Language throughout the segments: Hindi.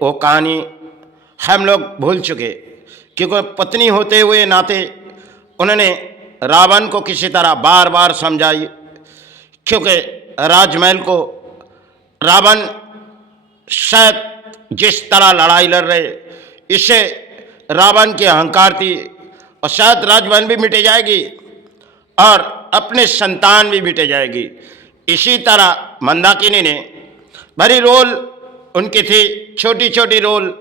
वो कहानी हम लोग भूल चुके, क्योंकि पत्नी होते हुए नाते उन्होंने रावण को किसी तरह बार बार समझाई, क्योंकि राजमहल को रावण शायद जिस तरह लड़ाई लड़ रहे, इससे रावण की अहंकार थी और शायद राजमहल भी मिटे जाएगी और अपने संतान भी मिटे जाएगी। इसी तरह मंदाकिनी ने बड़ी रोल उनकी थी, छोटी छोटी रोल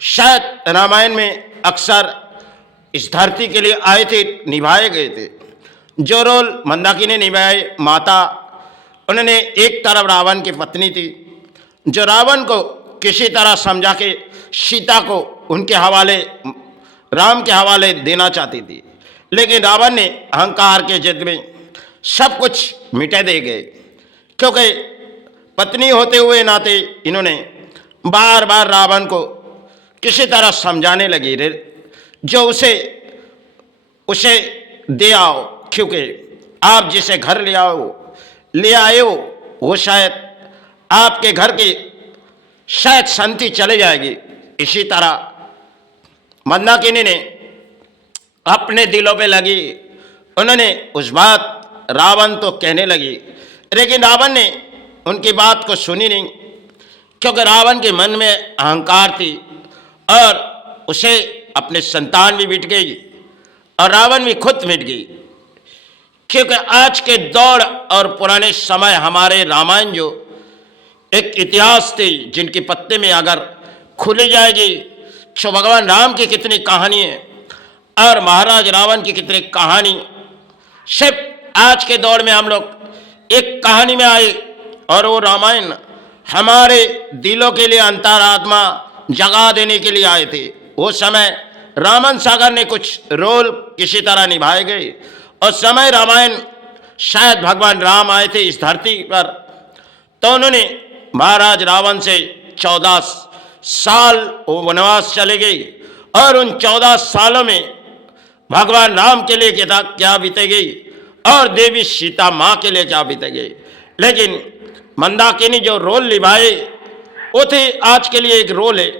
शायद रामायण में अक्सर इस धरती के लिए आए थे, निभाए गए थे। जो रोल मंदाकिनी निभाए, माता, उन्होंने एक तरफ रावण की पत्नी थी जो रावण को किसी तरह समझा के सीता को उनके हवाले, राम के हवाले देना चाहती थी, लेकिन रावण ने अहंकार के जिद में सब कुछ मिटा दे गए, क्योंकि पत्नी होते हुए नाते इन्होंने बार बार रावण को किसी तरह समझाने लगी जो उसे दे आओ, क्योंकि आप जिसे घर ले आए हो वो शायद आपके घर की शायद शांति चले जाएगी। इसी तरह मंदाकिनी ने अपने दिलों पे लगी, उन्होंने उस बात रावण तो कहने लगी, लेकिन रावण ने उनकी बात को सुनी नहीं, क्योंकि रावण के मन में अहंकार थी और उसे अपने संतान भी मिट गई और रावण भी खुद मिट गई। क्योंकि आज के दौर और पुराने समय हमारे रामायण जो एक इतिहास थी, जिनके पत्ते में अगर खुली जाएगी तो भगवान राम की कितनी कहानी है और महाराज रावण की कितनी कहानी, सिर्फ आज के दौर में हम लोग एक कहानी में आए और वो रामायण हमारे दिलों के लिए अंतरात्मा जगा देने के लिए आए थे। वो समय रामन सागर ने कुछ रोल किसी तरह निभाए गए और समय रामायण शायद भगवान राम आए थे इस धरती पर, तो उन्होंने महाराज रावण से 14 साल वो वनवास चले गए और उन 14 सालों में भगवान राम के लिए क्या बीते गई और देवी सीता माँ के लिए क्या बीते गई। लेकिन मंदाकिनी जो रोल निभाए वो थे आज के लिए एक रोल है।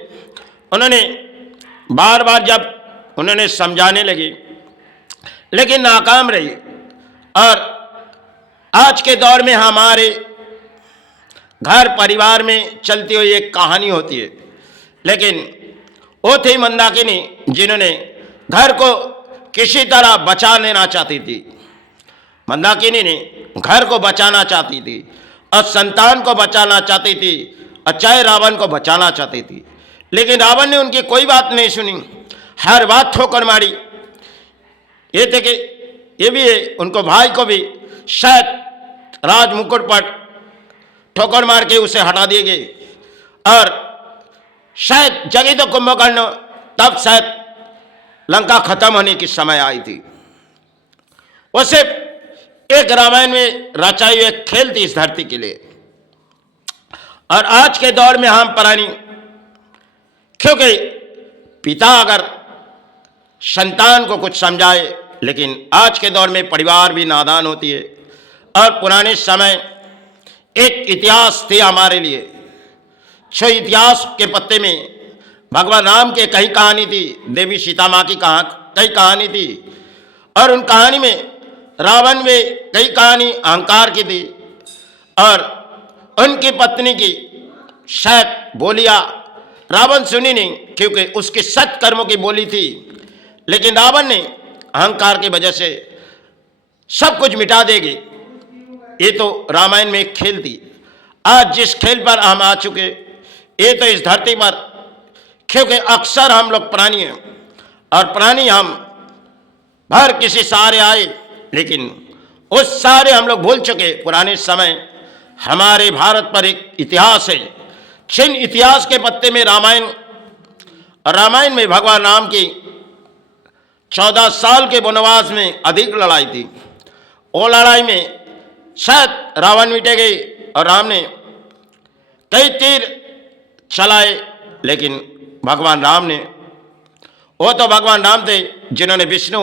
उन्होंने बार बार जब उन्होंने समझाने लगी लेकिन नाकाम रही। और आज के दौर में हमारे घर परिवार में चलती हुई एक कहानी होती है, लेकिन वो थी मंदाकिनी जिन्होंने घर को किसी तरह बचा लेना चाहती थी। मंदाकिनी ने घर को बचाना चाहती थी और संतान को बचाना चाहती थी और चाहे रावण को बचाना चाहती थी, लेकिन रावण ने उनकी कोई बात नहीं सुनी, हर बात ठोकर मारी। ये थे कि ये भी है, उनको भाई को भी शायद राज मुकुट पर ठोकर मार के उसे हटा दिए गए और शायद जगी तो कुंभकर्ण तब शायद लंका खत्म होने की समय आई थी। वो सिर्फ एक रामायण में रचाई हुई एक खेल थी इस धरती के लिए। और आज के दौर में हम प्राणी, क्योंकि पिता अगर संतान को कुछ समझाए, लेकिन आज के दौर में परिवार भी नादान होती है। और पुराने समय एक इतिहास थी हमारे लिए, जो इतिहास के पत्ते में भगवान राम के कई कहानी थी, देवी सीता माँ की कई कहानी थी और उन कहानी में रावण में कई कहानी अहंकार की थी और उनकी पत्नी की शायद बोलियां रावण सुनी नहीं, क्योंकि उसके सत्कर्मों की बोली थी, लेकिन रावण ने अहंकार की वजह से सब कुछ मिटा देगी। ये तो रामायण में एक खेल थी। आज जिस खेल पर हम आ चुके, ये तो इस धरती पर, क्योंकि अक्सर हम लोग प्राणी हैं और प्राणी हम भर किसी सहारे आए, लेकिन उस सहारे हम लोग भूल चुके। पुराने समय हमारे भारत पर एक इतिहास है, जिन इतिहास के पत्ते में रामायण में भगवान राम की 14 साल के वनवास में अधिक लड़ाई थी। वो लड़ाई में शायद रावण मिटे गए और राम ने कई तीर चलाए, लेकिन भगवान राम ने, वो तो भगवान राम थे जिन्होंने विष्णु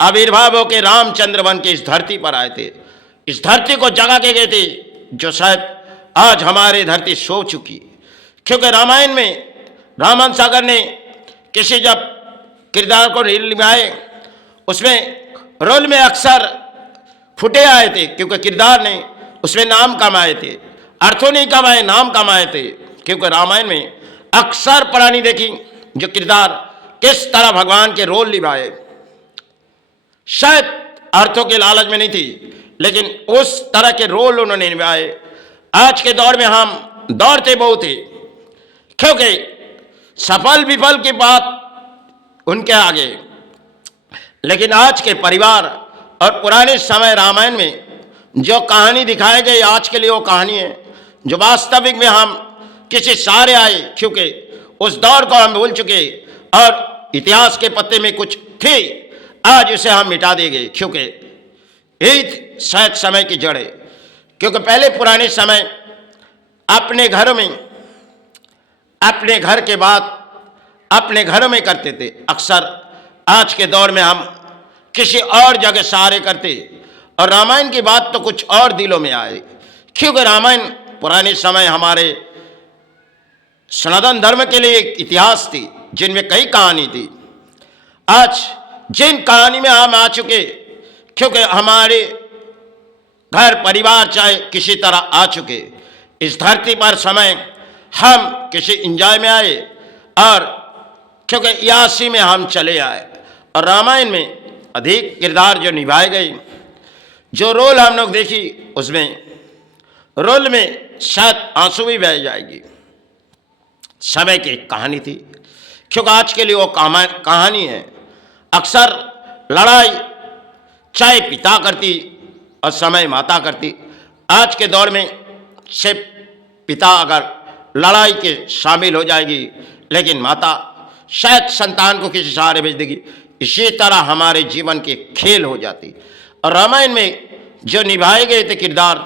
आविर्भाव होकर रामचंद्र बन के इस धरती पर आए थे, इस धरती को जगा के गए थे, जो शायद आज हमारी धरती सो चुकी, क्योंकि रामायण में रामन सागर ने किसी जब किरदार को निभाए उसमें रोल में अक्सर फुटे आए थे, क्योंकि किरदार ने उसमें नाम कमाए थे, अर्थों नहीं कमाए, नाम कमाए थे। क्योंकि रामायण में अक्सर पुरानी देखी जो किरदार किस तरह भगवान के रोल निभाए, शायद अर्थों के लालच में नहीं थी, लेकिन उस तरह के रोल उन्होंने निभाए। आज के दौर में हम दौड़ते बहुत थे, क्योंकि सफल विफल की बात उनके आगे, लेकिन आज के परिवार और पुराने समय रामायण में जो कहानी दिखाई गई आज के लिए वो कहानी है जो वास्तविक में हम किसी सहारे आए, क्योंकि उस दौर को हम भूल चुके और इतिहास के पत्ते में कुछ थे, आज उसे हम मिटा देंगे, क्योंकि यही शायद समय की जड़ है। क्योंकि पहले पुराने समय अपने घरों में, अपने घर के बाद अपने घरों में करते थे। अक्सर आज के दौर में हम किसी और जगह सहारे करते, और रामायण की बात तो कुछ और दिलों में आए, क्योंकि रामायण पुराने समय हमारे सनातन धर्म के लिए एक इतिहास थी जिनमें कई कहानी थी। आज जिन कहानी में हम आ चुके, क्योंकि हमारे घर परिवार चाहे किसी तरह आ चुके, इस धरती पर समय हम किसी इंजॉय में आए, और क्योंकि यासी में हम चले आए, और रामायण में अधिक किरदार जो निभाए गए, जो रोल हम लोग देखी, उसमें रोल में शायद आंसू भी बह जाएगी। समय की कहानी थी, क्योंकि आज के लिए वो कहानी है। अक्सर लड़ाई चाहे पिता करती और समय माता करती। आज के दौर में सिर्फ पिता अगर लड़ाई के शामिल हो जाएगी, लेकिन माता शायद संतान को किसी सहारे भेज देगी। इसी तरह हमारे जीवन के खेल हो जाती। और रामायण में जो निभाए गए थे किरदार,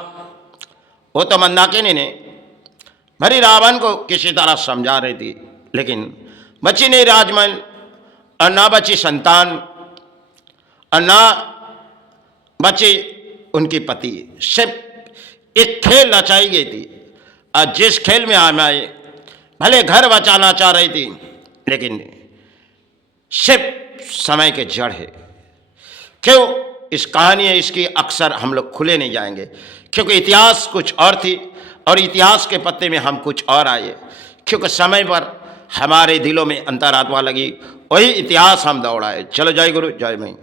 वो तो मंदाकिनी ने भरी रावण को किसी तरह समझा रही थी, लेकिन बची नहीं राजमहल, और ना बची संतान, और ना बची उनकी पति। सिर्फ एक खेल रचाई गई थी, और जिस खेल में हम आए, भले घर बचाना चाह रही थी, लेकिन सिर्फ समय के जड़ है। क्यों इस कहानी है, इसकी अक्सर हम लोग खुले नहीं जाएंगे, क्योंकि इतिहास कुछ और थी और इतिहास के पत्ते में हम कुछ और आए, क्योंकि समय पर हमारे दिलों में अंतरात्मा लगी, वही इतिहास हम दौड़ाए। चलो जय गुरु जय मई।